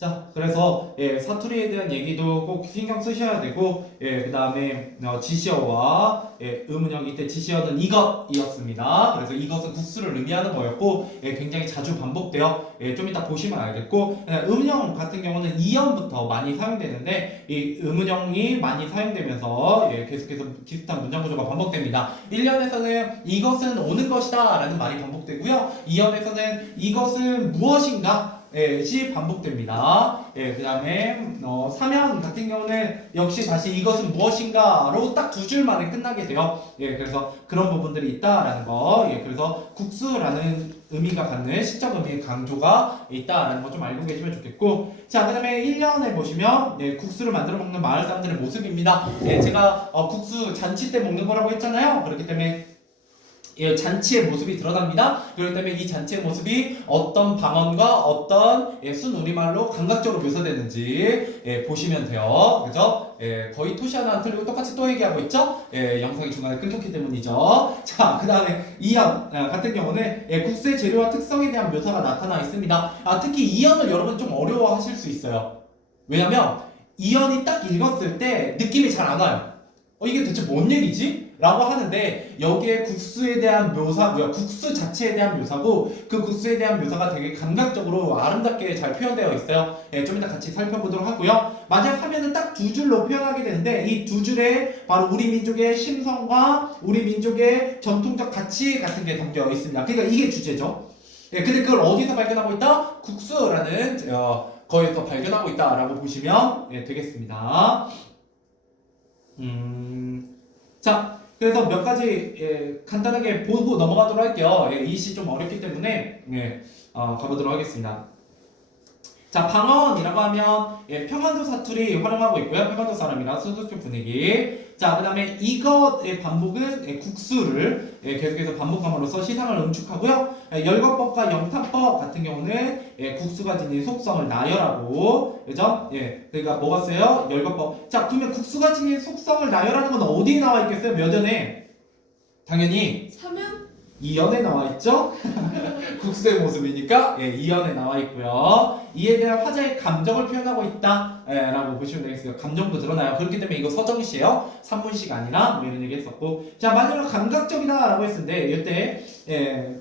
자, 그래서 사투리에 대한 얘기도 꼭 신경 쓰셔야 되고, 그 다음에 지시어와 의문형 이때 지시어는 이것이었습니다. 그래서 이것은 국수를 의미하는 거였고, 굉장히 자주 반복되어 좀 이따 보시면 알겠고, 의문형 같은 경우는 이언부터 많이 사용되는데 이 의문형이 많이 사용되면서 계속해서 비슷한 문장 구조가 반복됩니다. 1년에서는 이것은 오는 것이다 라는 말이 반복되고요. 2연에서는 이것은 무엇인가 시 반복됩니다. 그 다음에 3연 같은 경우는 역시 다시 이것은 무엇인가로 딱 두 줄 만에 끝나게 돼요. 그래서 그런 부분들이 있다라는 거. 그래서 국수라는 의미가 갖는 시적 의미의 강조가 있다라는 거 좀 알고 계시면 좋겠고, 자, 그 다음에 1년에 보시면 국수를 만들어 먹는 마을 사람들의 모습입니다. 제가 국수 잔치 때 먹는 거라고 했잖아요. 그렇기 때문에 잔치의 모습이 드러납니다. 그렇기 때문에 이 잔치의 모습이 어떤 방언과 어떤 순우리말로 감각적으로 묘사되는지 보시면 돼요. 그죠? 거의 토시 하나 안 틀리고 똑같이 또 얘기하고 있죠? 영상이 중간에 끊겼기 때문이죠. 자, 그 다음에 2연 같은 경우는 국수의 재료와 특성에 대한 묘사가 나타나 있습니다. 특히 2연을 여러분 좀 어려워하실 수 있어요. 왜냐면 2연이 딱 읽었을 때 느낌이 잘 안 와요. 이게 대체 뭔 얘기지? 라고 하는데 여기에 국수에 대한 묘사고요. 국수 자체에 대한 묘사고 그 국수에 대한 묘사가 되게 감각적으로 아름답게 잘 표현되어 있어요. 좀 이따 같이 살펴보도록 하고요. 만약 하면은 딱 두 줄로 표현하게 되는데 이 두 줄에 바로 우리 민족의 심성과 우리 민족의 전통적 가치 같은 게 담겨 있습니다. 그러니까 이게 주제죠. 근데 그걸 어디서 발견하고 있다? 국수라는 거에서 발견하고 있다라고 보시면 되겠습니다. 자, 그래서 몇 가지 간단하게 보고 넘어가도록 할게요. 이 시 좀 어렵기 때문에 가보도록 하겠습니다. 자, 방언이라고 하면 평안도 사투리 활용하고 있고요. 평안도 사람이라 수도권 분위기. 자, 그 다음에 이것의 반복은 국수를 계속해서 반복함으로써 시상을 응축하고요. 열거법과 영탄법 같은 경우는 국수가 지닌 속성을 나열하고, 그죠? 그러니까 뭐가 써요? 열거법. 자, 그러면 국수가 지닌 속성을 나열하는 건 어디에 나와 있겠어요? 몇 연에? 당연히 3연? 2연에 나와 있죠? 국수의 모습이니까 2연에 나와 있고요. 이에 대한 화자의 감정을 표현하고 있다 라고 보시면 되겠어요. 감정도 드러나요. 그렇기 때문에 이거 서정시예요. 산문시가 아니라 뭐 이런 얘기 했었고, 자, 마지막으로 감각적이다 라고 했었는데 이때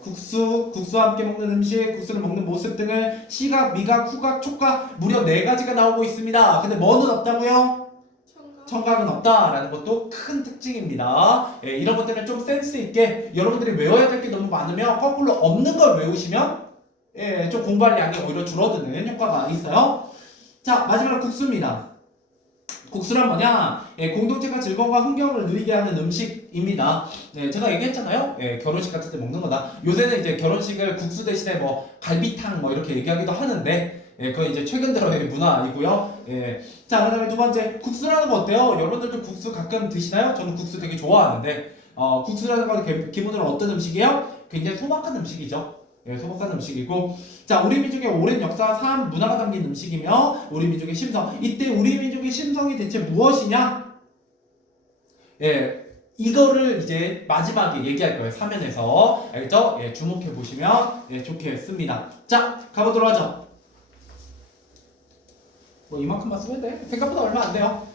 국수와 함께 먹는 음식, 국수를 먹는 모습 등을 시각, 미각, 후각, 촉각 무려 4가지가 나오고 있습니다. 근데 뭐는 없다고요? 청각은 없다라는 것도 큰 특징입니다. 이런 것들은 좀 센스 있게 여러분들이 외워야 될 게 너무 많으면 거꾸로 없는 걸 외우시면 좀 공부할 양이 오히려 줄어드는 효과가 있어요. 자, 마지막으로 국수입니다. 국수란 뭐냐? 공동체가 즐거움과 흥겨움을 누리게 하는 음식입니다. 제가 얘기했잖아요. 결혼식 같은 때 먹는 거다. 요새는 이제 결혼식을 국수 대신에 뭐 갈비탕 뭐 이렇게 얘기하기도 하는데 그건 이제 최근 들어의 문화이고요. 자, 그 다음에 두 번째, 국수라는 거 어때요? 여러분들도 국수 가끔 드시나요? 저는 국수 되게 좋아하는데 국수라는 건 기본으로 어떤 음식이에요? 굉장히 소박한 음식이죠. 소박한 음식이고, 자, 우리 민족의 오랜 역사와 삶, 문화가 담긴 음식이며 우리 민족의 심성. 이때 우리 민족의 심성이 대체 무엇이냐? 이거를 이제 마지막에 얘기할 거예요. 3면에서. 알겠죠? 주목해 보시면 좋겠습니다. 자, 가보도록 하죠. 뭐 이만큼만 쓰면 돼. 생각보다 얼마 안 돼요.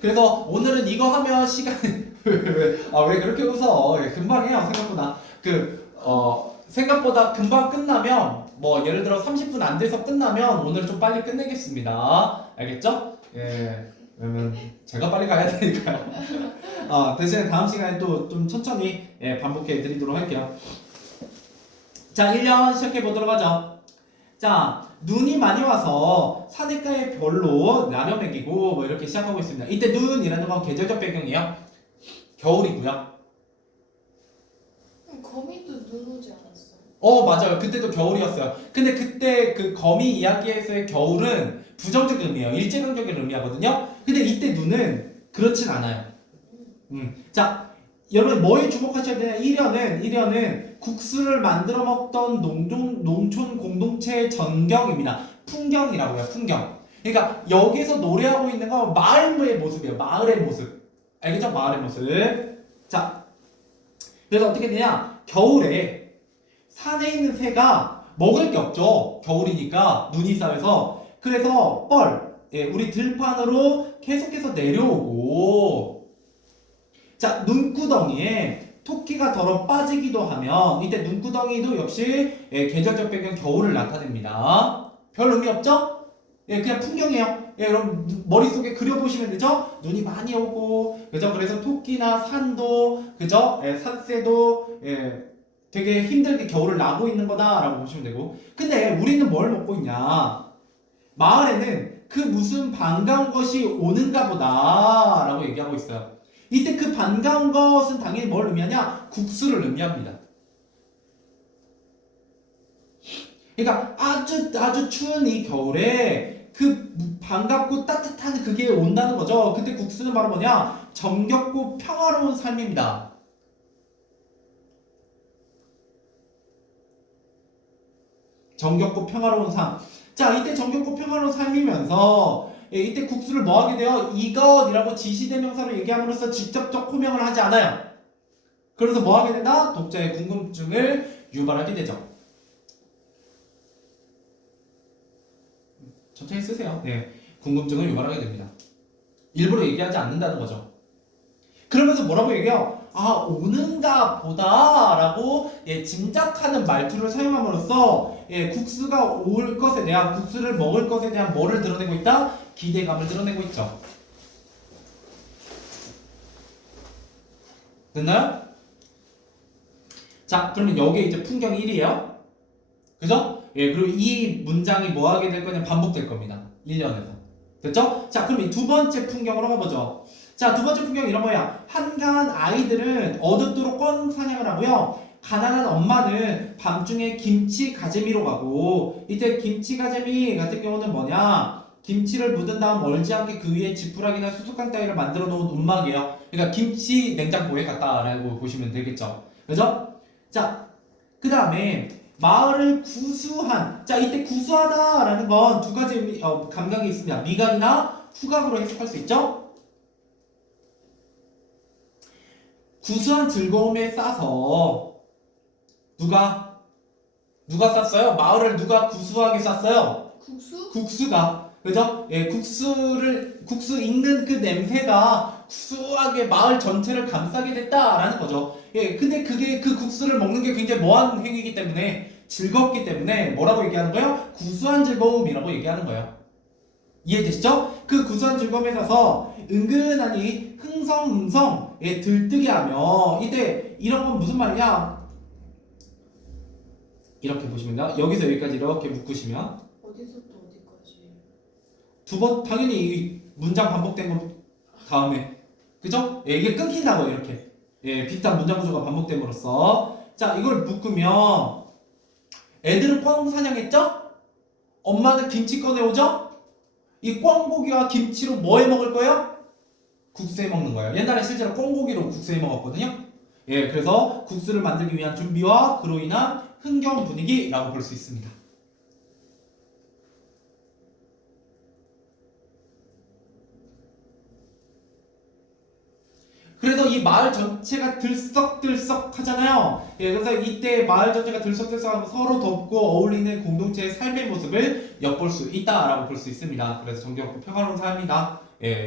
그래서 오늘은 이거 하면 시간 왜 그렇게 웃어? 금방 해요. 생각보다 생각보다 금방 끝나면 뭐 예를 들어 30분 안 돼서 끝나면 오늘 좀 빨리 끝내겠습니다. 알겠죠? 왜냐면 제가 빨리 가야 되니까요. 대신에 다음 시간에 또 좀 천천히 반복해 드리도록 할게요. 자, 1년 시작해 보도록 하죠. 자, 눈이 많이 와서 산에까의 별로 나눠먹이고 뭐 이렇게 시작하고 있습니다. 이때 눈이라는 건 계절적 배경이에요. 겨울이고요. 거미도 눈 오지 않았어요? 맞아요. 그때도 겨울이었어요. 근데 그때 그 거미 이야기에서의 겨울은 부정적 의미예요. 일제강점기를 의미하거든요. 근데 이때 눈은 그렇진 않아요. 자, 여러분 뭐에 주목하셔야 되냐? 1년은 국수를 만들어 먹던 농촌 공동체의 전경입니다. 풍경이라고요. 풍경. 그러니까 여기서 노래하고 있는 건 마을의 모습이에요. 마을의 모습. 알겠죠? 마을의 모습. 자, 그래서 어떻게 되냐? 겨울에 산에 있는 새가 먹을 게 없죠. 겨울이니까 눈이 쌓여서 그래서 뻘, 우리 들판으로 계속해서 내려오고, 자, 눈구덩이에 토끼가 덜어 빠지기도 하면 이때 눈구덩이도 역시 계절적 배경 겨울을 나타냅니다. 별 의미 없죠? 그냥 풍경이에요. 여러분 머릿속에 그려보시면 되죠? 눈이 많이 오고, 그죠? 그래서 토끼나 산도, 그죠? 산새도 되게 힘들게 겨울을 나고 있는 거다라고 보시면 되고. 근데 우리는 뭘 먹고 있냐? 마을에는 그 무슨 반가운 것이 오는가 보다라고 얘기하고 있어요. 이때 그 반가운 것은 당연히 뭘 의미하냐? 국수를 의미합니다. 그러니까 아주 추운 이 겨울에 그 반갑고 따뜻한 그게 온다는 거죠. 그때 국수는 바로 뭐냐? 정겹고 평화로운 삶입니다. 정겹고 평화로운 삶. 자, 이때 정겹고 평화로운 삶이면서 이때 국수를 뭐 하게 돼요? 이것이라고 지시대명사로 얘기함으로써 직접적 호명을 하지 않아요. 그래서 뭐 하게 된다? 독자의 궁금증을 유발하게 되죠. 천천히 쓰세요. 궁금증을 유발하게 됩니다. 일부러 얘기하지 않는다는 거죠. 그러면서 뭐라고 얘기해요? 아, 오는가 보다라고 짐작하는 말투를 사용함으로써 국수가 올 것에 대한, 국수를 먹을 것에 대한 뭐를 드러내고 있다? 기대감을 드러내고 있죠. 됐나요? 자, 그러면 여기에 이제 풍경 1이에요. 그죠? 그리고 이 문장이 뭐 하게 될 거냐? 반복될 겁니다. 1년에서. 됐죠? 자, 그럼 이 두 번째 풍경으로 가보죠. 자, 두 번째 풍경 이런 거야. 한가한 아이들은 어둡도록 꿩 사냥을 하고요. 가난한 엄마는 밤중에 김치 가재미로 가고, 이때 김치 가재미 같은 경우는 뭐냐? 김치를 묻은 다음 얼지 않게 그 위에 지푸라기나 수수깡 따위를 만들어 놓은 움막이에요. 그러니까 김치 냉장고에 갔다라고 보시면 되겠죠. 그죠? 자, 그 다음에 마을을 구수한. 자, 이때 구수하다라는 건 두 가지 감각이 있습니다. 미각이나 후각으로 해석할 수 있죠. 구수한 즐거움에 싸서 누가 쌌어요? 마을을 누가 구수하게 쌌어요? 국수가. 그죠? 국수 익는 그 냄새가 구수하게 마을 전체를 감싸게 됐다라는 거죠. 근데 그게 그 국수를 먹는 게 굉장히 뭐한 행위이기 때문에, 즐겁기 때문에 뭐라고 얘기하는 거예요? 구수한 즐거움이라고 얘기하는 거예요. 이해되시죠? 그 구수한 즐거움에 있어서 은근하니 흥성흥성 들뜨게 하며, 이때 이런 건 무슨 말이냐? 이렇게 보시면요. 여기서 여기까지 이렇게 묶으시면 어디서부터 어디까지? 두 번 당연히 이 문장 반복된 거 다음에, 그죠? 이게 끊긴다고 이렇게 비슷한 문장 구조가 반복됨으로써. 자, 이걸 묶으면 애들은 꿩 사냥했죠? 엄마는 김치 꺼내오죠? 이 꿩고기와 김치로 뭐 해 먹을 거예요? 국수해 먹는 거예요. 옛날에 실제로 꿩고기로 국수해 먹었거든요. 그래서 국수를 만들기 위한 준비와 그로 인한 흥겨운 분위기라고 볼 수 있습니다. 그래서 이 마을 전체가 들썩들썩 하잖아요. 그래서 이때 마을 전체가 들썩들썩하고 서로 돕고 어울리는 공동체의 삶의 모습을 엿볼 수 있다라고 볼 수 있습니다. 그래서 정겹고 평화로운 삶이다.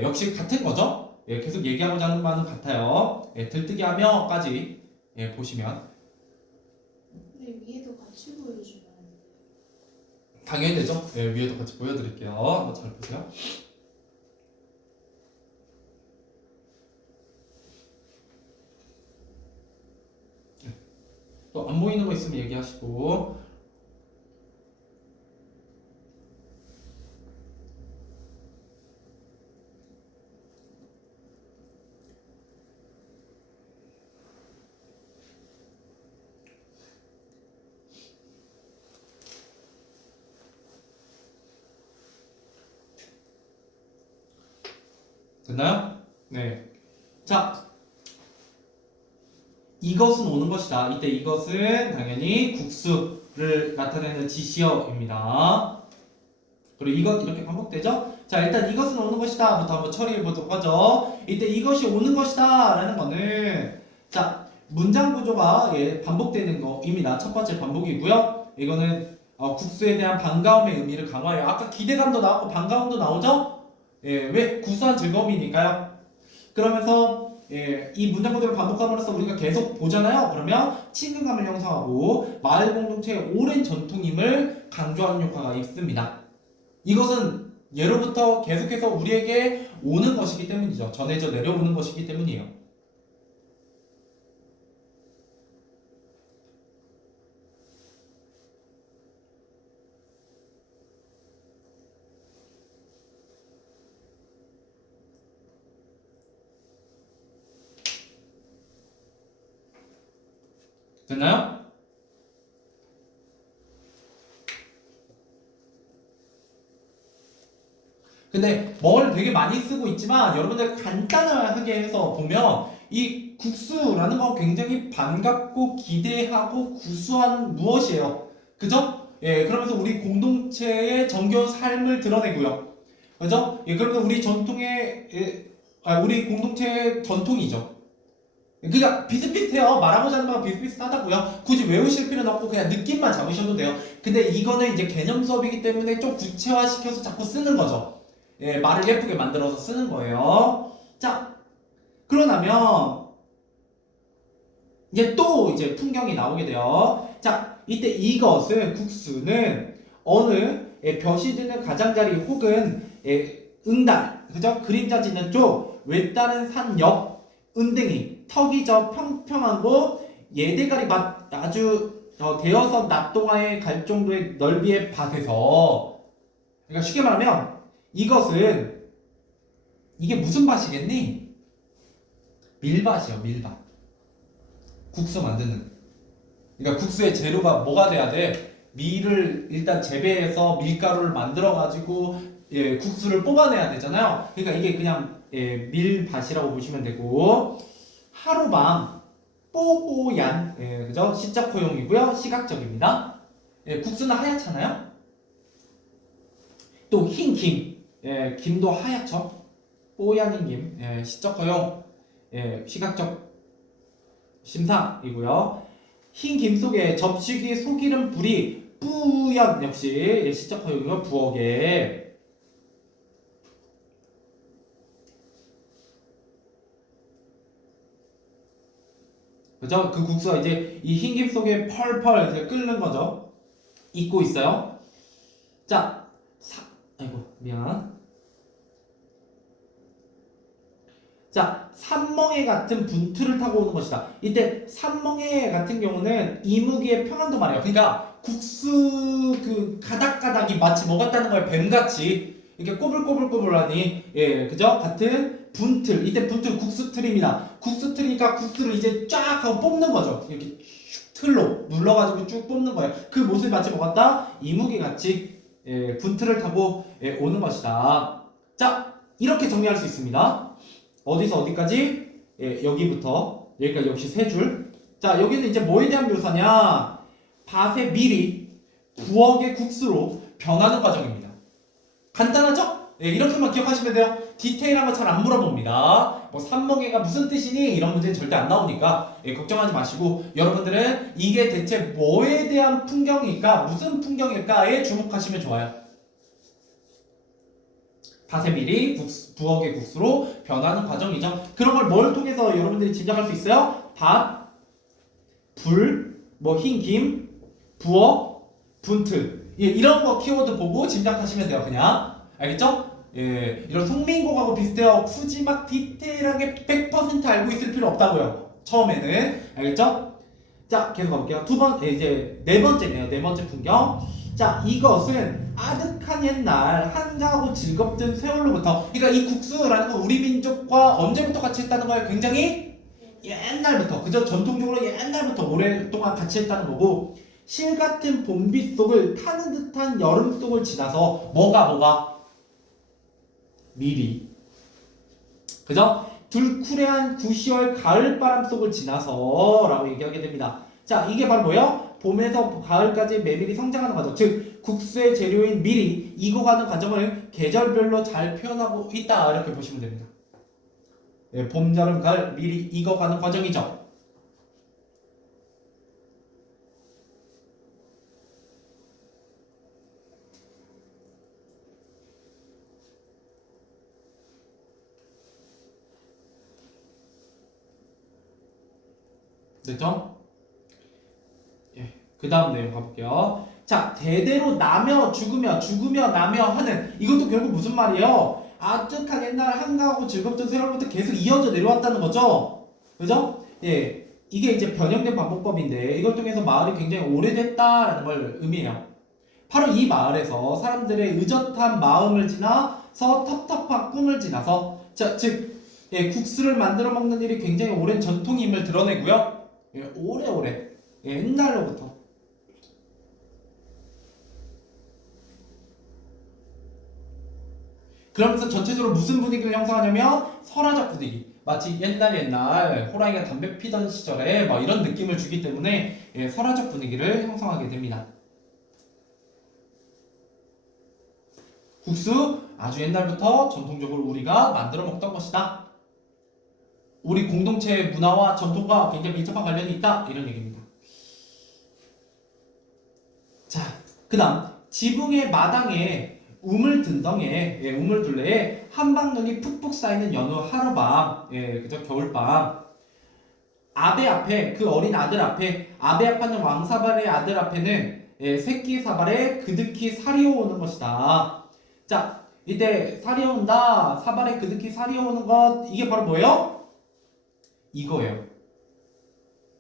역시 같은 거죠. 계속 얘기하고자 하는 바는 같아요. 들뜨게 하며까지 보시면 근데 위에도 같이 보여주면 당연히 되죠. 위에도 같이 보여드릴게요. 한번 잘 보세요. 또 안 보이는 거 있으면 얘기하시고. 됐나요? 네. 자, 이것은 오는 것이다. 이때 이것은 당연히 국수를 나타내는 지시어입니다. 그리고 이것 이렇게 반복되죠? 자, 일단 이것은 오는 것이다 부터 한번 처리해 보도록 하죠. 이때 이것이 오는 것이다 라는 거는, 자, 문장 구조가 반복되는 거입니다. 첫 번째 반복이고요. 이거는 국수에 대한 반가움의 의미를 강화해요. 아까 기대감도 나왔고 반가움도 나오죠? 왜? 구수한 즐거움이니까요. 그러면서 이 문장 구조를 반복함으로써 우리가 계속 보잖아요. 그러면 친근감을 형성하고 마을 공동체의 오랜 전통임을 강조하는 효과가 있습니다. 이것은 예로부터 계속해서 우리에게 오는 것이기 때문이죠. 전해져 내려오는 것이기 때문이에요. 됐나요? 근데 뭘 되게 많이 쓰고 있지만 여러분들 간단하게 해서 보면 이 국수라는 건 굉장히 반갑고 기대하고 구수한 무엇이에요? 그죠? 그러면서 우리 공동체의 정겨운 삶을 드러내고요. 그죠? 그러면 우리 전통의 우리 공동체의 전통이죠. 그러니까 비슷비슷해요. 말하고자 하는 바가 비슷비슷하다고요. 굳이 외우실 필요는 없고 그냥 느낌만 잡으셔도 돼요. 근데 이거는 이제 개념 수업이기 때문에 좀 구체화시켜서 자꾸 쓰는 거죠. 말을 예쁘게 만들어서 쓰는 거예요. 자, 그러나면 이제 또 이제 풍경이 나오게 돼요. 자, 이때 이것은 국수는 어느 벼시 드는 가장자리 혹은 응단, 그죠? 그림자 짓는 쪽, 외따른 산 옆, 은등이, 턱이 저 평평하고 예대가리 맛 아주 대여섯 낮동아에 갈 정도의 넓이의 밭에서, 그러니까 쉽게 말하면 이것은 이게 무슨 밭이겠니? 밀밭이요, 밀밭. 국수 만드는. 그러니까 국수의 재료가 뭐가 돼야 돼? 밀을 일단 재배해서 밀가루를 만들어 가지고 국수를 뽑아내야 되잖아요. 그러니까 이게 그냥 밀밭이라고 보시면 되고, 하루밤 뽀뽀얀, 그죠? 시적 호용이고요, 시각적입니다. 국수는 하얗잖아요. 또 흰 김, 김도 하얗죠. 뽀얀 김, 시적 허용, 시각적 심사이고요. 흰 김 속에 접시기 소기름 불이 뿌연, 역시 시적 허용이고 부엌에. 그죠? 그 국수가 이제 이 흰 김 속에 펄펄 이제 끓는 거죠. 익고 있어요. 자, 아이고 미안. 자, 삼멍에 같은 분투를 타고 오는 것이다. 이때 삼멍에 같은 경우는 이무기의 평안도 말이에요. 그러니까 국수 그 가닥가닥이 마치 뭐 같다는 거예요. 뱀같이 이렇게 꼬불꼬불꼬불하니, 그죠? 같은 분틀. 이때 분틀 국수틀입니다. 국수틀이니까 국수를 이제 쫙 하고 뽑는 거죠. 이렇게 슉 틀로 눌러가지고 쭉 뽑는 거예요. 그 모습이 마치 뭐 같다? 이무기같이 분틀을 타고 오는 것이다. 자, 이렇게 정리할 수 있습니다. 어디서 어디까지? 여기부터 여기까지 역시 세 줄. 자, 여기는 이제 뭐에 대한 묘사냐? 밭의 밀이 부엌의 국수로 변하는 과정입니다. 간단하죠? 이렇게만 기억하시면 돼요. 디테일한 거 잘 안 물어봅니다. 뭐 삼멍에가 무슨 뜻이니? 이런 문제는 절대 안 나오니까 걱정하지 마시고, 여러분들은 이게 대체 뭐에 대한 풍경일까? 무슨 풍경일까에 주목하시면 좋아요. 밭의 밀이 부엌의 국수로 변하는 과정이죠. 그런 걸 뭘 통해서 여러분들이 짐작할 수 있어요? 밭, 불, 뭐 흰 김, 부엌, 분틀. 이런 거 키워드 보고 짐작하시면 돼요. 그냥. 알겠죠? 이런 송민곡하고 비슷해요. 굳이 막 디테일하게 100% 알고 있을 필요 없다고요. 처음에는. 알겠죠? 자, 계속 가볼게요. 이제 네 번째네요. 네 번째 풍경. 자, 이것은 아득한 옛날 한가하고 즐겁던 세월로부터, 그러니까 이 국수라는 건 우리 민족과 언제부터 같이 했다는 거예요? 굉장히 옛날부터, 그죠? 전통적으로 옛날부터 오랫동안 같이 했다는 거고, 실 같은 봄비 속을 타는 듯한 여름 속을 지나서 뭐가 밀이, 그죠? 둘쿠레한 9, 10월 가을바람 속을 지나서 라고 얘기하게 됩니다. 자, 이게 바로 뭐예요? 봄에서 가을까지 메밀이 성장하는 과정, 즉 국수의 재료인 밀이 익어가는 과정을 계절별로 잘 표현하고 있다, 이렇게 보시면 됩니다. 봄, 여름, 가을 밀이 익어가는 과정이죠. 됐죠? 예. 그 다음 내용 가볼게요. 자, 대대로 나며 죽으며 죽으며 나며 하는 이것도 결국 무슨 말이에요? 아득한 옛날 한가하고 즐겁던 세월부터 계속 이어져 내려왔다는 거죠. 그죠? 예. 이게 이제 변형된 반복법인데 이걸 통해서 마을이 굉장히 오래됐다라는 걸 의미해요. 바로 이 마을에서 사람들의 의젓한 마음을 지나서 텁텁한 꿈을 지나서 즉 예, 국수를 만들어 먹는 일이 굉장히 오랜 전통임을 드러내고요. 예, 오래오래 예, 옛날로부터 그러면서 전체적으로 무슨 분위기를 형성하냐면 설화적 분위기. 마치 옛날 호랑이가 담배 피던 시절에 막 이런 느낌을 주기 때문에 예, 설화적 분위기를 형성하게 됩니다. 국수 아주 옛날부터 전통적으로 우리가 만들어 먹던 것이다. 우리 공동체의 문화와 전통과 굉장히 밀접한 관련이 있다. 이런 얘기입니다. 자, 그 다음 지붕의 마당에 우물둔덩이에 예, 우물둘레에 한방눈이 푹푹 쌓이는 여느 하룻밤 예, 그죠? 겨울밤 아베 앞에 그 어린 아들 앞에 아베 앞에는 왕사발의 아들 앞에는 예, 새끼 사발에 그득히 살이 오는 것이다. 자, 이때 살이 온다 사발에 그득히 살이 오는 것 이게 바로 뭐예요? 이거예요.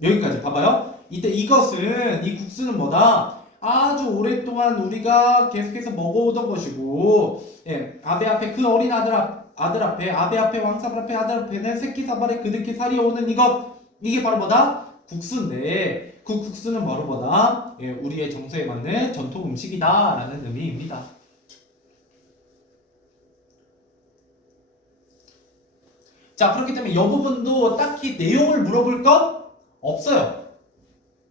여기까지 봐봐요. 이때 이것은 이 국수는 뭐다? 아주 오랫동안 우리가 계속해서 먹어오던 것이고 예, 아베 앞에 그 어린 아들 앞에 아베 앞에 왕사발 앞에 아들 앞에는 새끼 사발에 그득히 살이 오는 이것 이게 바로 뭐다? 국수인데 그 국수는 바로 뭐다? 예, 우리의 정서에 맞는 전통 음식이다 라는 의미입니다. 자, 그렇기 때문에 이 부분도 딱히 내용을 물어볼 것 없어요.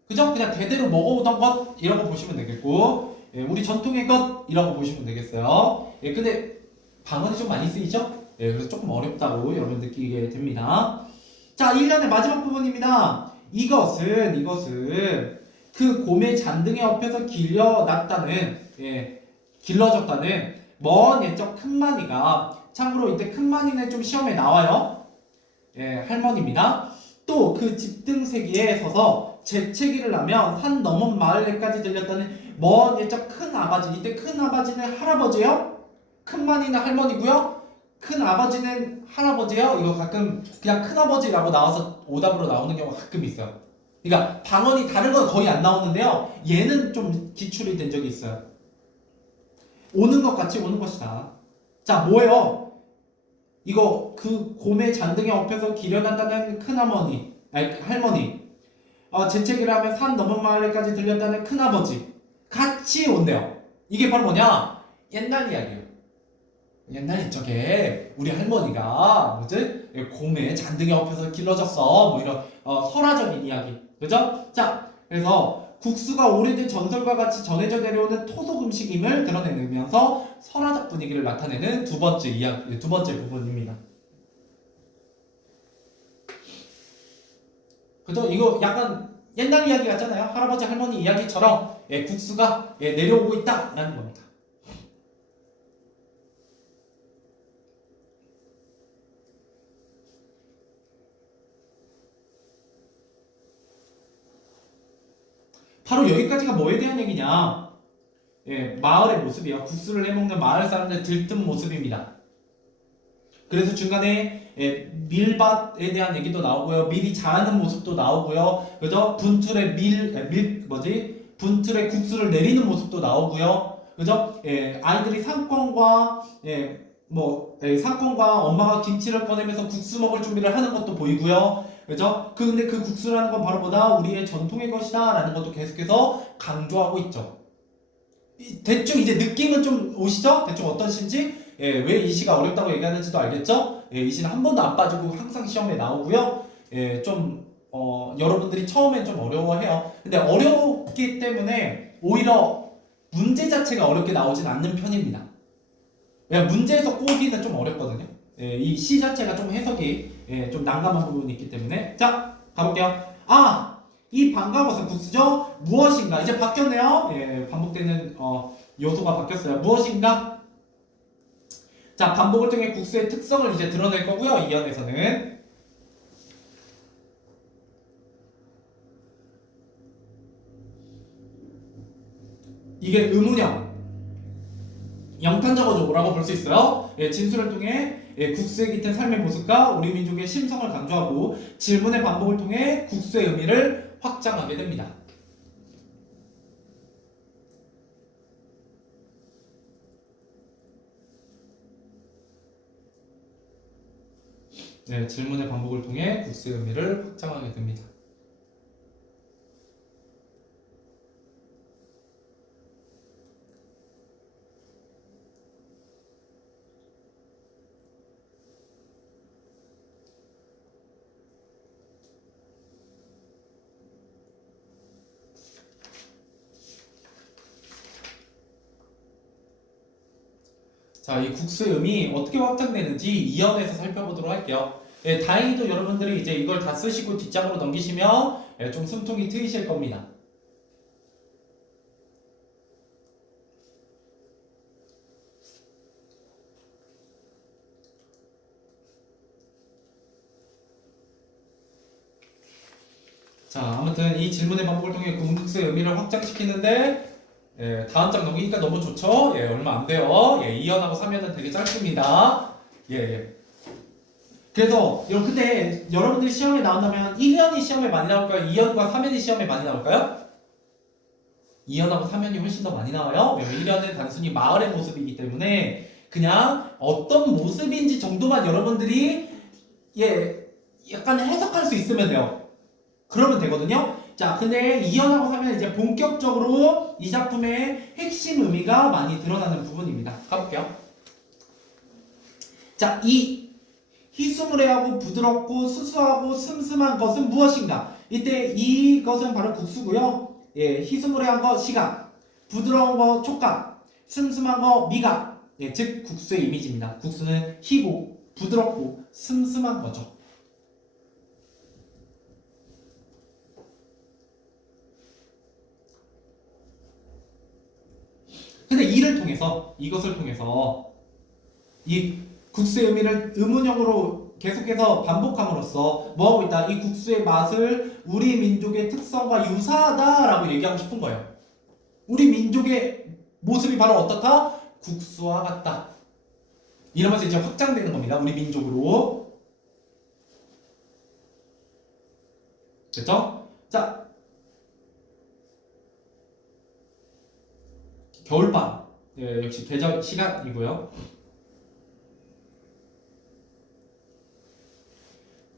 그죠? 그냥 대대로 먹어오던 것이라고 보시면 되겠고 예, 우리 전통의 것이라고 보시면 되겠어요. 예, 근데 방언이 좀 많이 쓰이죠? 예, 그래서 조금 어렵다고 여러분 느끼게 됩니다. 자, 1년의 마지막 부분입니다. 이것은 그 곰의 잔등에 엎여서 길러놨다는 예, 길러졌다는 먼 옛적 큰마니가 참고로 이때 큰마니는 좀 시험에 나와요. 예, 할머니입니다. 또 그 집등세기에 서서 재채기를 하며 산 넘은 마을에까지 들렸다는 먼 옛적 큰아버지 이때 큰아버지는 할아버지예요? 큰마니는 할머니고요. 큰아버지는 할아버지예요. 이거 가끔 그냥 큰아버지라고 나와서 오답으로 나오는 경우가 가끔 있어요. 그러니까 방언이 다른 건 거의 안 나오는데요. 얘는 좀 기출이 된 적이 있어요. 오는 것 같이 오는 것이다. 자, 뭐예요? 이거 그 곰의 잔등에 엎여서 기려난다는 큰어머니, 아니 할머니, 재채기를 하면 산 넘은 마을에까지 들렸다는 큰아버지 같이 온대요. 이게 바로 뭐냐? 옛날 이야기예요. 옛날 옛적에 우리 할머니가 뭐지? 곰의 잔등에 엎여서 길러졌어. 뭐 이런 설화적인 이야기, 그죠? 자, 그래서 국수가 오래된 전설과 같이 전해져 내려오는 토속 음식임을 드러내면서 설화적 분위기를 나타내는 두 번째 부분입니다. 그죠? 이거 약간 옛날 이야기 같잖아요. 할아버지 할머니 이야기처럼 국수가 내려오고 있다라는 겁니다. 바로 여기까지가 뭐에 대한 얘기냐? 마을의 모습이요. 국수를 해먹는 마을 사람들 들뜬 모습입니다. 그래서 중간에 밀밭에 대한 얘기도 나오고요. 밀이 자라는 모습도 나오고요. 그죠? 분틀에 국수를 내리는 모습도 나오고요. 그죠? 아이들이 상권과 상권과 엄마가 김치를 꺼내면서 국수 먹을 준비를 하는 것도 보이고요. 그죠? 근데 그 국수라는 건 바로 뭐다? 우리의 전통의 것이다 라는 것도 계속해서 강조하고 있죠. 대충 이제 느낌은 좀 오시죠? 대충 어떤 시인지? 왜 이 시가 어렵다고 얘기하는지도 알겠죠? 이 시는 한 번도 안 빠지고 항상 시험에 나오고요. 여러분들이 처음엔 좀 어려워해요. 근데 어렵기 때문에 오히려 문제 자체가 어렵게 나오진 않는 편입니다. 왜냐면 문제에서 꼬기는 좀 어렵거든요. 이 시 자체가 좀 해석이 좀 난감한 부분이 있기 때문에 자, 가볼게요. 이 반가워서 국수죠? 무엇인가? 이제 바뀌었네요. 반복되는 요소가 바뀌었어요. 무엇인가? 자, 반복을 통해 국수의 특성을 이제 드러낼 거고요. 이 연에서는 이게 의문형 영탄적어조라고 볼 수 있어요. 예, 진술을 통해 예, 국수의 깃든 삶의 모습과 우리 민족의 심성을 강조하고 질문의 반복을 통해 국수의 의미를 확장하게 됩니다. 네, 질문의 반복을 통해 국수의 의미를 확장하게 됩니다. 자, 이 국수의 의미 어떻게 확장되는지 이연에서 살펴보도록 할게요. 예, 다행히도 여러분들이 이제 이걸 다 쓰시고 뒷장으로 넘기시면 예, 좀 숨통이 트이실 겁니다. 자, 아무튼 이 질문의 반복을 통해 국수의 의미를 확장시키는데 예, 다음 장 넘기니까 너무 좋죠? 예, 얼마 안 돼요. 예, 2연하고 3연은 되게 짧습니다. 예, 예. 그래서 근데 여러분들이 시험에 나온다면 1연이 시험에 많이 나올까요? 2연과 3연이 시험에 많이 나올까요? 2연하고 3연이 훨씬 더 많이 나와요. 왜냐면 1연은 단순히 마을의 모습이기 때문에 그냥 어떤 모습인지 정도만 여러분들이 예, 약간 해석할 수 있으면 돼요. 그러면 되거든요. 자, 근데 2연하고 3연 이제 본격적으로 이 작품의 핵심 의미가 많이 드러나는 부분입니다. 가볼게요. 자, 희스무레하고 부드럽고 수수하고 슴슴한 것은 무엇인가? 이때 이것은 바로 국수고요. 예, 희스무레한 거 시각, 부드러운 거 촉감, 슴슴한 거 미각. 예, 즉 국수의 이미지입니다. 국수는 희고 부드럽고 슴슴한 거죠. 근데 이것을 통해서 이 국수의 의미를 의문형으로 계속해서 반복함으로써 뭐하고 있다? 이 국수의 맛을 우리 민족의 특성과 유사하다라고 얘기하고 싶은 거예요. 우리 민족의 모습이 바로 어떻다? 국수와 같다. 이러면서 이제 확장되는 겁니다. 우리 민족으로. 됐죠? 자, 겨울밤. 예, 역시 계절 시간이고요.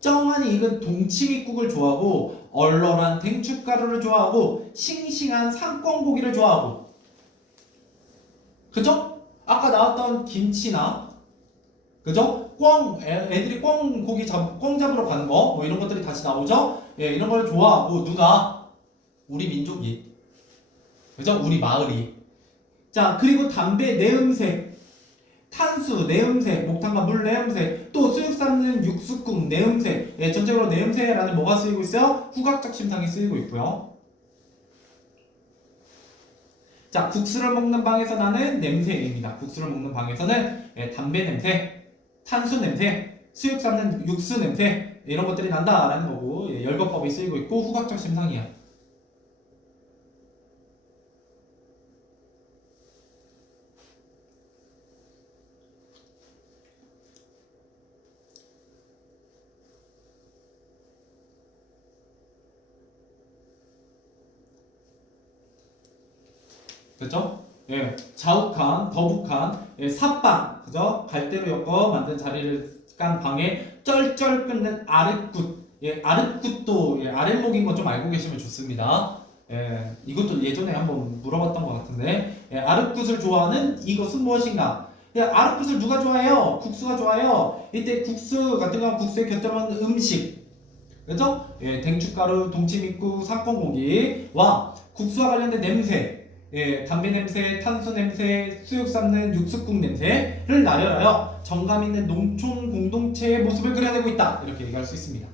쩡하니 익은 동치미국을 좋아하고 얼얼한 댕춧가루를 좋아하고 싱싱한 산꿩고기를 좋아하고 그죠? 아까 나왔던 김치나 그죠? 애들이 꿩 잡으러 가는 거 뭐 이런 것들이 다시 나오죠? 예, 이런 걸 좋아하고 누가? 우리 민족이 그죠? 우리 마을이 자, 그리고 담배 내음새 탄수, 내음새, 목탄과 물 내음새, 또 수육 삶는 육수국 내음새. 예, 전체적으로 내음새라는 뭐가 쓰이고 있어요? 후각적 심상이 쓰이고 있고요. 자, 국수를 먹는 방에서 나는 냄새입니다. 국수를 먹는 방에서는 예, 담배 냄새, 탄수 냄새, 수육 삶는 육수 냄새 이런 것들이 난다라는 거고 예, 열거법이 쓰이고 있고 후각적 심상이야. 그죠? 예, 자욱한, 더북한, 예, 삿방, 그죠? 갈대로 엮어 만든 자리를 깐 방에 쩔쩔 끓는 아랫굿, 예, 아랫굿도 예, 아랫목인 거 좀 알고 계시면 좋습니다. 예, 이것도 예전에 한번 물어봤던 것 같은데, 예, 아랫굿을 좋아하는 이것은 무엇인가? 예, 아랫굿을 누가 좋아해요? 국수가 좋아해요. 이때 국수 같은 경우 국수에 곁들여먹는 음식, 그죠? 예, 댕춧가루, 동치미국, 산꿩고기와 국수와 관련된 냄새. 예, 담배 냄새, 탄수 냄새, 수육 삶는 육수국 냄새를 나열하여 정감 있는 농촌 공동체의 모습을 그려내고 있다. 이렇게 얘기할 수 있습니다.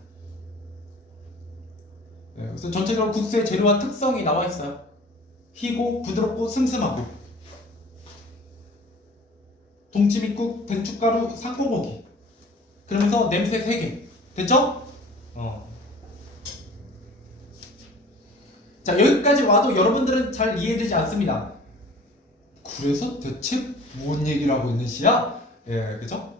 예, 그래서 전체적으로 국수의 재료와 특성이 나와 있어요. 희고, 부드럽고, 슴슴하고. 동치미국, 대추가루, 산고고기. 그러면서 냄새 3개. 됐죠? 자, 여기까지 와도 여러분들은 잘 이해되지 않습니다. 그래서 대체 뭔 얘기를 하고 있는 시야? 예, 그죠?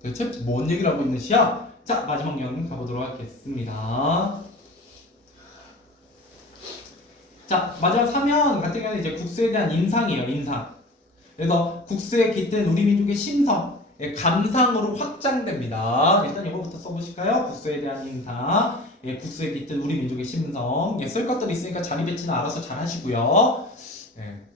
대체 뭔 얘기를 하고 있는 시야? 자, 마지막 면 가보도록 하겠습니다. 자, 마지막 사면 같은 경우는 이제 국수에 대한 인상이에요, 인상. 그래서 국수에 깃든 우리 민족의 심성, 예, 감상으로 확장됩니다. 일단 이거부터 써보실까요? 국수에 대한 인상, 예, 국수에 깃든 우리 민족의 심성. 예, 쓸 것들이 있으니까 자리 배치는 알아서 잘 하시고요. 예.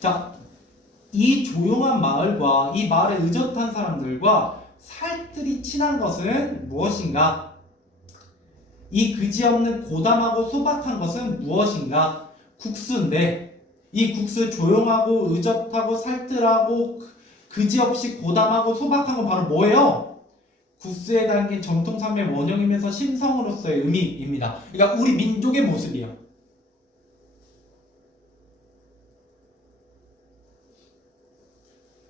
자, 이 조용한 마을과 이 마을에 의젓한 사람들과 살뜰히 친한 것은 무엇인가? 이 그지없는 고담하고 소박한 것은 무엇인가? 국수인데 이 국수 조용하고 의젓하고 살뜰하고 그지없이 고담하고 소박한 건 바로 뭐예요? 국수에 담긴 정통삼의 원형이면서 심성으로서의 의미입니다. 그러니까 우리 민족의 모습이에요.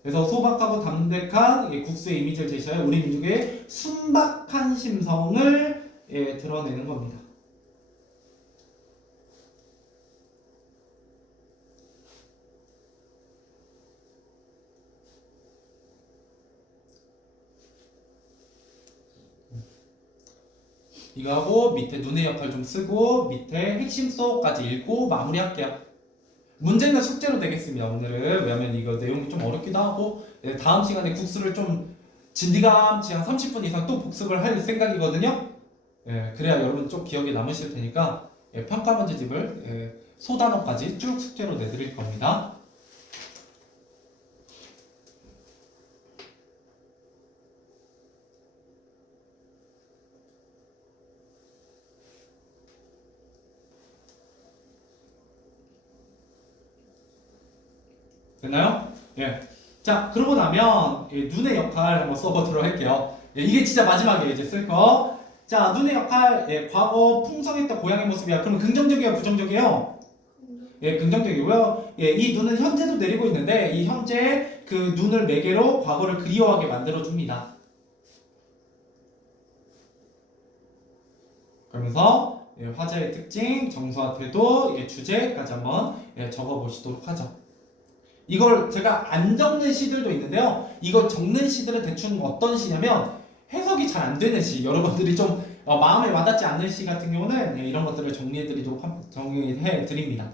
그래서 소박하고 담백한 국수의 이미지를 제시하여 우리 민족의 순박한 심성을 드러내는 겁니다. 이거 하고 밑에 눈의 역할 좀 쓰고 밑에 핵심 쏘까지 읽고 마무리할게요. 문제는 숙제로 되겠습니다. 오늘은 왜냐면 이거 내용이 좀 어렵기도 하고 다음 시간에 국수를 좀 진디감치 한 30분 이상 또 복습을 할 생각이거든요. 그래야 여러분 좀 기억에 남으실 테니까 평가 문제집을 소단어까지 쭉 숙제로 내드릴 겁니다. 됐나요? 예. 자, 그러고 나면 눈의 역할 한번 써보도록 할게요. 이게 진짜 마지막이에요. 이제 쓸 거. 자, 눈의 역할. 과거 풍성했던 고향의 모습이야. 그러면 긍정적이에요, 부정적이에요? 긍정적이고요. 이 눈은 현재도 내리고 있는데 이 현재 그 눈을 매개로 과거를 그리워하게 만들어줍니다. 그러면서 화자의 특징, 정서와 태도, 주제까지 한번 적어보시도록 하죠. 이걸 제가 안 적는 시들도 있는데요. 이걸 적는 시들은 대충 어떤 시냐면 해석이 잘 안 되는 시, 여러분들이 좀 마음에 와닿지 않는 시 같은 경우는 이런 것들을 정리해 드립니다.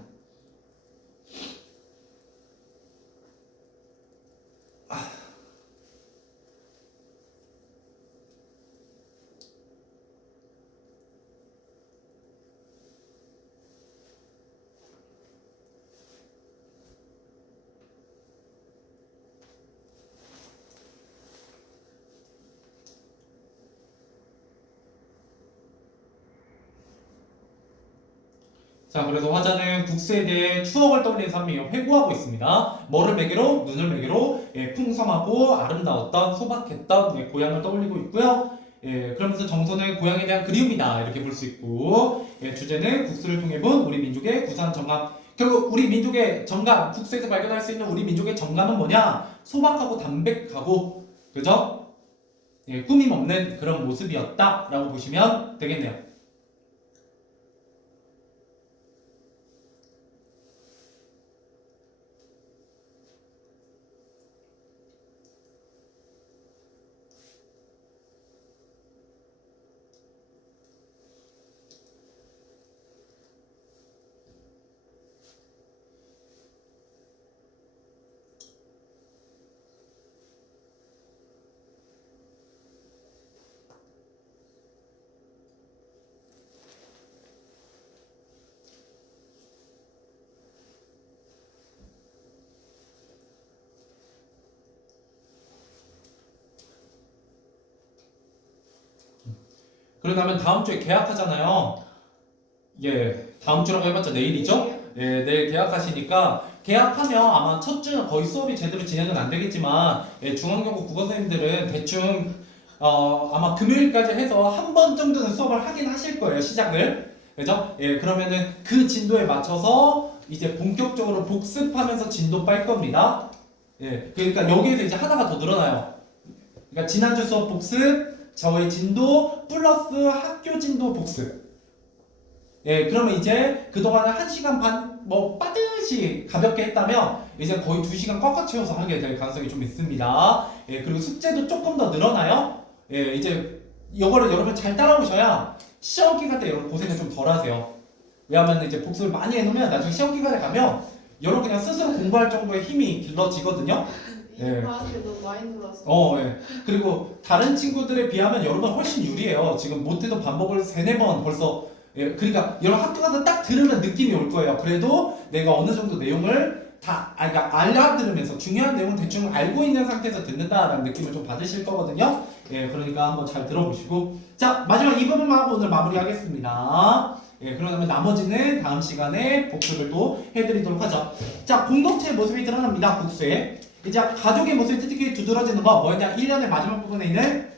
자, 그래서 화자는 국수에 대해 추억을 떠올리는 삶이에요. 회고하고 있습니다. 뭐를 매개로? 눈을 매개로 풍성하고 아름다웠던 소박했던 고향을 떠올리고 있고요. 그러면서 정서는 고향에 대한 그리움이다 이렇게 볼 수 있고 주제는 국수를 통해 본 우리 민족의 구수한 정감. 결국 우리 민족의 정감, 국수에서 발견할 수 있는 우리 민족의 정감은 뭐냐? 소박하고 담백하고 그죠? 꾸밈 없는 그런 모습이었다라고 보시면 되겠네요. 그러고 나면 다음 주에 개학하잖아요. 예, 다음 주라고 해봤자 내일이죠? 예, 내일 개학하시니까 개학하면 아마 첫 주는 거의 수업이 제대로 진행은 안 되겠지만 예, 중앙교구 국어 선생님들은 대충 아마 금요일까지 해서 한 번 정도는 수업을 하긴 하실 거예요, 시작을. 그죠? 예, 그러면은 그 진도에 맞춰서 이제 본격적으로 복습하면서 진도 빨 겁니다. 예, 그러니까 여기에서 이제 하나가 더 늘어나요. 그러니까 지난주 수업 복습, 저의 진도 플러스 학교 진도 복습. 예, 그러면 이제 그동안에 1시간 반, 뭐, 빠듯이 가볍게 했다면, 이제 거의 2시간 꽉꽉 채워서 하게 될 가능성이 좀 있습니다. 예, 그리고 숙제도 조금 더 늘어나요. 예, 이제, 이거를 여러분 잘 따라오셔야 시험 기간 때 여러분 고생을 좀 덜 하세요. 왜냐하면 이제 복습을 많이 해놓으면 나중에 시험 기간에 가면, 여러분 그냥 스스로 공부할 정도의 힘이 길러지거든요. 예. 나한테 너무 많이 놀았어. 예. 그리고 다른 친구들에 비하면 여러분 훨씬 유리해요. 지금 못해도 반복을 3-4번 벌써 예, 그러니까 여러분 학교 가서 딱 들으면 느낌이 올 거예요. 그래도 내가 어느 정도 내용을 그러니까 알아들으면서 중요한 내용을 대충 알고 있는 상태에서 듣는다라는 느낌을 좀 받으실 거거든요. 예, 그러니까 한번 잘 들어보시고. 자, 마지막 이 부분만 하고 오늘 마무리하겠습니다. 예, 그러면 나머지는 다음 시간에 복습을 또 해드리도록 하죠. 자, 공동체의 모습이 드러납니다. 국수에. 이제 가족의 모습이 특히 두드러지는 거 뭐였냐? 1년의 마지막 부분에 있는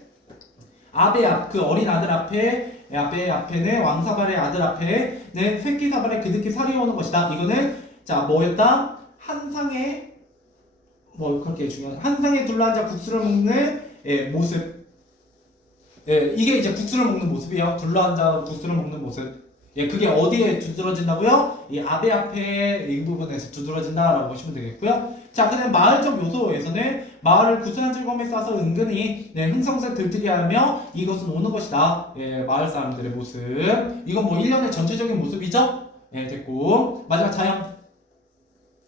아베 앞, 그 어린 아들 앞에는 왕사발의 아들 앞에는 새끼사발의 그득히 살이 오는 것이다. 이거는 자 뭐였다? 한 상에 뭐 그렇게 중요한 한 상에 둘러앉아 국수를 먹는 모습. 예, 이게 이제 국수를 먹는 모습이에요. 둘러앉아 국수를 먹는 모습. 예, 그게 어디에 두드러진다고요? 이 아베 앞에 이 부분에서 두드러진다라고 보시면 되겠고요. 자, 그다음 마을적 요소에서는 마을을 구순한 즐거움에 싸서 은근히 흥성세 들뜨리하며 이것은 오는 것이다. 예, 마을 사람들의 모습. 이건 뭐 1년의 전체적인 모습이죠? 예, 됐고. 마지막 자연.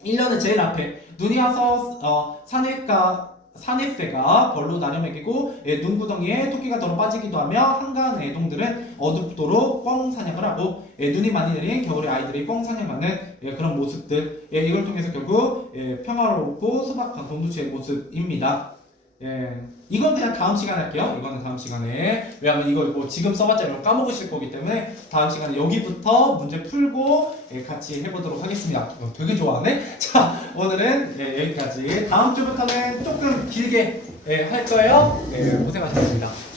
1년의 제일 앞에 눈이 와서 산해새가 벌로 나뉘어 먹이고 눈구덩이에 토끼가 덜어 빠지기도 하며 한가한 애동들은 어둡도록 꿩 사냥을 하고 눈이 많이 내린 겨울에 아이들이 꿩 사냥하는 그런 모습들 이걸 통해서 결국 평화롭고 소박한 공동체의 모습입니다. 이건 그냥 다음 시간에 할게요. 이거는 다음 시간에. 왜냐하면 이걸 뭐 지금 써봤자 여러분 까먹으실 거기 때문에 다음 시간에 여기부터 문제 풀고 같이 해보도록 하겠습니다. 되게 좋아하네. 자, 오늘은 여기까지. 다음 주부터는 조금 길게 할 거예요. 고생하셨습니다.